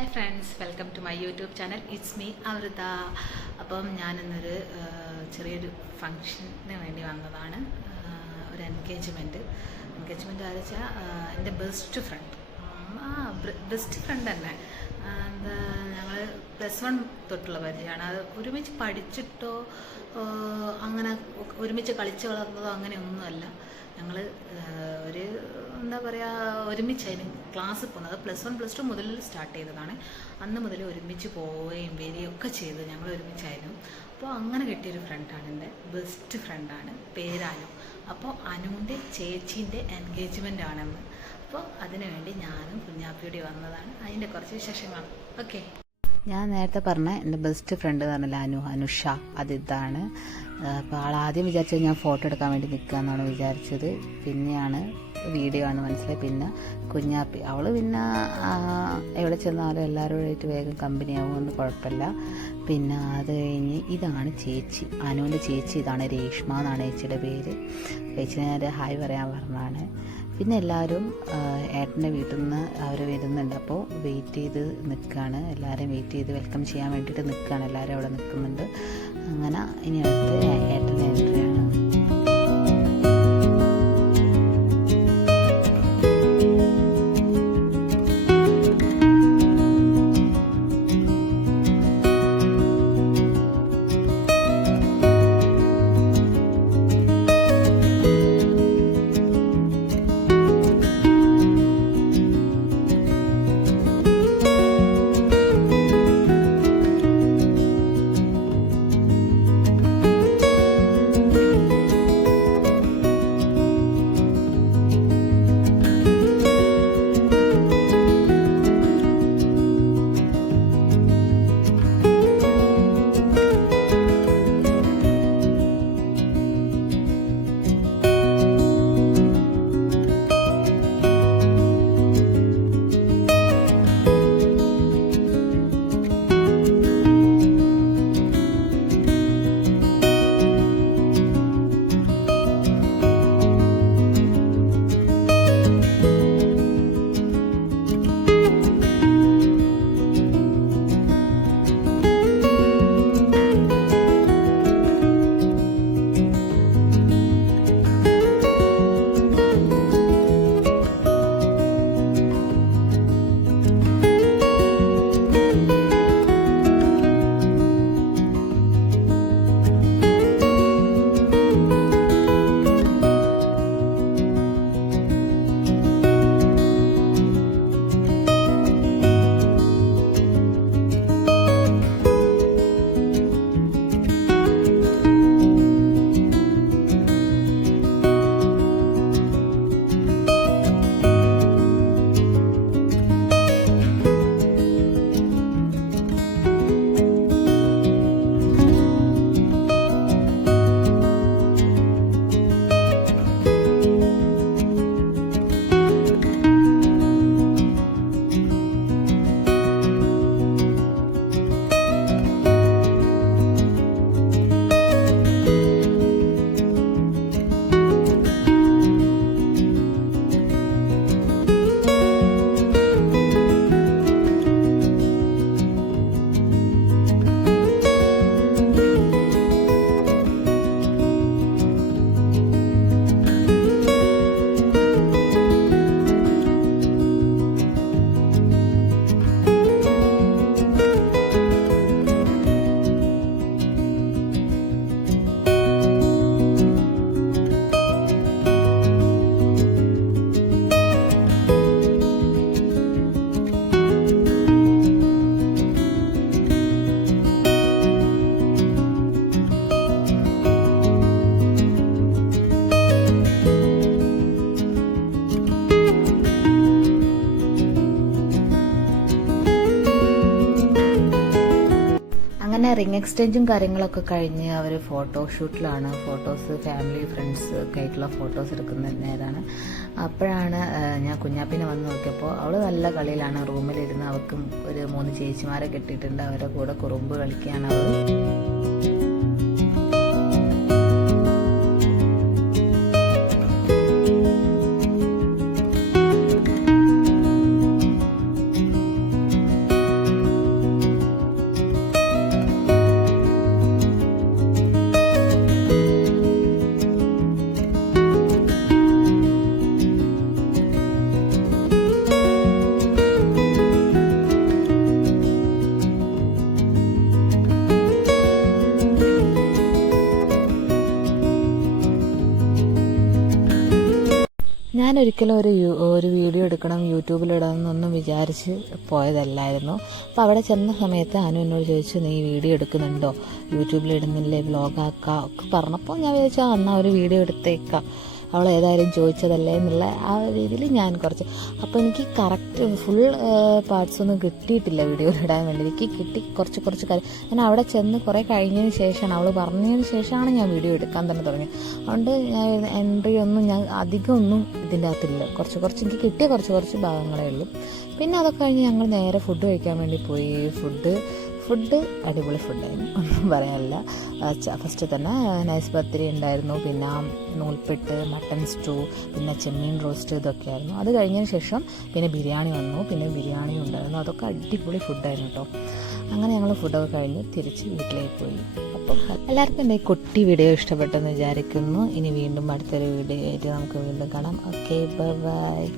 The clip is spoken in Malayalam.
Hi friends, welcome to my YouTube channel. It's me Amrita. അപ്പം ഞാനിന്നൊരു ചെറിയൊരു ഫങ്ഷന് വേണ്ടി വന്നതാണ്. ഒരു എൻഗേജ്മെൻറ്റ് ആണെന്ന് വെച്ചാൽ എൻ്റെ ബെസ്റ്റ് ഫ്രണ്ട് തന്നെ. എന്താ, ഞങ്ങൾ +1 തൊട്ടുള്ള പരിചയമാണ്. അത് ഒരുമിച്ച് പഠിച്ചിട്ടോ അങ്ങനെ ഒരുമിച്ച് കളിച്ച് വളർന്നതോ അങ്ങനെയൊന്നുമല്ല. ഞങ്ങൾ ഒരു എന്താ പറയുക, ഒരുമിച്ചായിരുന്നു ക്ലാസ്സിൽ പോകുന്നത്. +1 +2 മുതൽ സ്റ്റാർട്ട് ചെയ്തതാണ്. അന്ന് മുതൽ ഒരുമിച്ച് പോവുകയും വരികയും ഒക്കെ ചെയ്ത് ഞങ്ങൾ ഒരുമിച്ചായിരുന്നു. അപ്പോൾ അങ്ങനെ കിട്ടിയൊരു ഫ്രണ്ടാണ്, എൻ്റെ ബെസ്റ്റ് ഫ്രണ്ടാണ്. പേര് അനു. അപ്പോൾ അനുവിൻ്റെ ചേച്ചീൻ്റെ എൻഗേജ്മെൻ്റ് ആണെന്ന്. അപ്പോൾ അതിനുവേണ്ടി ഞാനും കുഞ്ഞാപ്പിയോടി വന്നതാണ്. അതിൻ്റെ കുറച്ച് വിശേഷങ്ങളാണ്. ഓക്കെ, ഞാൻ നേരത്തെ പറഞ്ഞ എൻ്റെ ബെസ്റ്റ് ഫ്രണ്ട് എന്ന് പറഞ്ഞാൽ അനുഷ, അതിതാണ്. അപ്പോൾ ആളാദ്യം വിചാരിച്ചത് ഞാൻ ഫോട്ടോ എടുക്കാൻ വേണ്ടി നിൽക്കുക എന്നാണ് വിചാരിച്ചത്. പിന്നെയാണ് വീഡിയോ ആണ് മനസ്സിലായി. പിന്നെ കുഞ്ഞാപ്പി, അവൾ പിന്നെ എവിടെ ചെന്നാലും എല്ലാവരുമായിട്ട് വേഗം കമ്പനിയാവുമെന്ന് കുഴപ്പമില്ല. പിന്നെ അത് കഴിഞ്ഞ് ഇതാണ് ചേച്ചി, അനുവിൻ്റെ ചേച്ചി. ഇതാണ് രേഷ്മ എന്നാണ് ചേച്ചിയുടെ പേര്. ചേച്ചിനെ ഞാൻ ഹായ് പറയാൻ പറഞ്ഞതാണ്. പിന്നെ എല്ലാവരും ഏട്ടൻ്റെ വീട്ടിൽ നിന്ന് അവർ വരുന്നുണ്ട്. അപ്പോൾ വെയിറ്റ് ചെയ്ത് നിൽക്കുകയാണ്. എല്ലാവരെയും വെയിറ്റ് ചെയ്ത് വെൽക്കം ചെയ്യാൻ വേണ്ടിയിട്ട് നിൽക്കുകയാണ്. എല്ലാവരും അവിടെ നിൽക്കുന്നുണ്ട്. അങ്ങനെ ഇനി അടുത്ത് ഏട്ടൻ്റെ എൻട്രിയാണ്. അങ്ങനെ റിംഗ് എക്സ്ചേഞ്ചും കാര്യങ്ങളൊക്കെ കഴിഞ്ഞ് അവർ ഫോട്ടോഷൂട്ടിലാണ്. ഫാമിലി ഫ്രണ്ട്സ് ഒക്കെ ആയിട്ടുള്ള ഫോട്ടോസ് എടുക്കുന്ന നേരമാണ്. അപ്പോഴാണ് ഞാൻ കുഞ്ഞാപ്പിനെ വന്ന് നോക്കിയപ്പോൾ അവൾ നല്ല കളിയിലാണ്. റൂമിലിരുന്ന് അവൾക്കും ഒരു 3 ചേച്ചിമാരെ കെട്ടിയിട്ടുണ്ട്. അവരുടെ കൂടെ കുറുമ്പ് കളിക്കുകയാണ് അവൾ. ഞാനൊരിക്കലും ഒരു വീഡിയോ എടുക്കണം യൂട്യൂബിലിടണം എന്നൊന്നും വിചാരിച്ച് പോയതല്ലായിരുന്നു. അപ്പോൾ അവിടെ ചെന്ന സമയത്ത് അനു എന്നോട് ചോദിച്ചു, നീ വീഡിയോ എടുക്കുന്നുണ്ടോ, യൂട്യൂബിലിടുന്നില്ലേ, വ്ളോഗാക്കാം ഒക്കെ പറഞ്ഞപ്പോൾ ഞാൻ വിചാരിച്ചു എന്നാൽ ഒരു വീഡിയോ എടുത്തേക്കാം, അവൾ ഏതായാലും ചോദിച്ചതല്ലേ എന്നുള്ള ആ രീതിയിൽ ഞാൻ കുറച്ച്. അപ്പോൾ എനിക്ക് കറക്റ്റ് ഫുൾ പാർട്സൊന്നും കിട്ടിയിട്ടില്ല വീഡിയോയിലിടാൻ വേണ്ടി. എനിക്ക് കിട്ടി കുറച്ച് കാര്യം. ഞാൻ അവിടെ ചെന്ന് കുറേ കഴിഞ്ഞതിന് ശേഷമാണ്, അവൾ പറഞ്ഞതിന് ശേഷമാണ് ഞാൻ വീഡിയോ എടുക്കാൻ തന്നെ തുടങ്ങിയത്. അതുകൊണ്ട് ഞാൻ എൻട്രി ഒന്നും ഞാൻ അധികം ഒന്നും ഇതിൻ്റെ അകത്തില്ല. കുറച്ച് എനിക്ക് കിട്ടിയ കുറച്ച് ഭാഗങ്ങളേ ഉള്ളൂ. പിന്നെ അതൊക്കെ കഴിഞ്ഞ് ഞങ്ങൾ നേരെ ഫുഡ് കഴിക്കാൻ വേണ്ടി പോയി. ഫുഡ് അടിപൊളി ഫുഡായിരുന്നു, ഒന്നും പറയാനില്ല. ഫസ്റ്റ് തന്നെ നൈസ് പത്തിരി ഉണ്ടായിരുന്നു, പിന്നെ നൂൽപ്പെട്ട്, മട്ടൻ സ്റ്റൂ, പിന്നെ ചെമ്മീൻ റോസ്റ്റ്, ഇതൊക്കെയായിരുന്നു. അത് കഴിഞ്ഞതിന് ശേഷം പിന്നെ ബിരിയാണി വന്നു, പിന്നെ ബിരിയാണി ഉണ്ടായിരുന്നു. അതൊക്കെ അടിപൊളി ഫുഡായിരുന്നു കേട്ടോ. അങ്ങനെ ഞങ്ങൾ ഫുഡൊക്കെ കഴിഞ്ഞ് തിരിച്ച് വീട്ടിലേക്ക് പോയി. അപ്പോൾ എല്ലാവർക്കും എൻ്റെ കുട്ടി വീഡിയോ ഇഷ്ടപ്പെട്ടെന്ന് വിചാരിക്കുന്നു. ഇനി വീണ്ടും അടുത്തൊരു വീഡിയോ ആയിട്ട് നമുക്ക് വീണ്ടും കാണാം. Okay, by.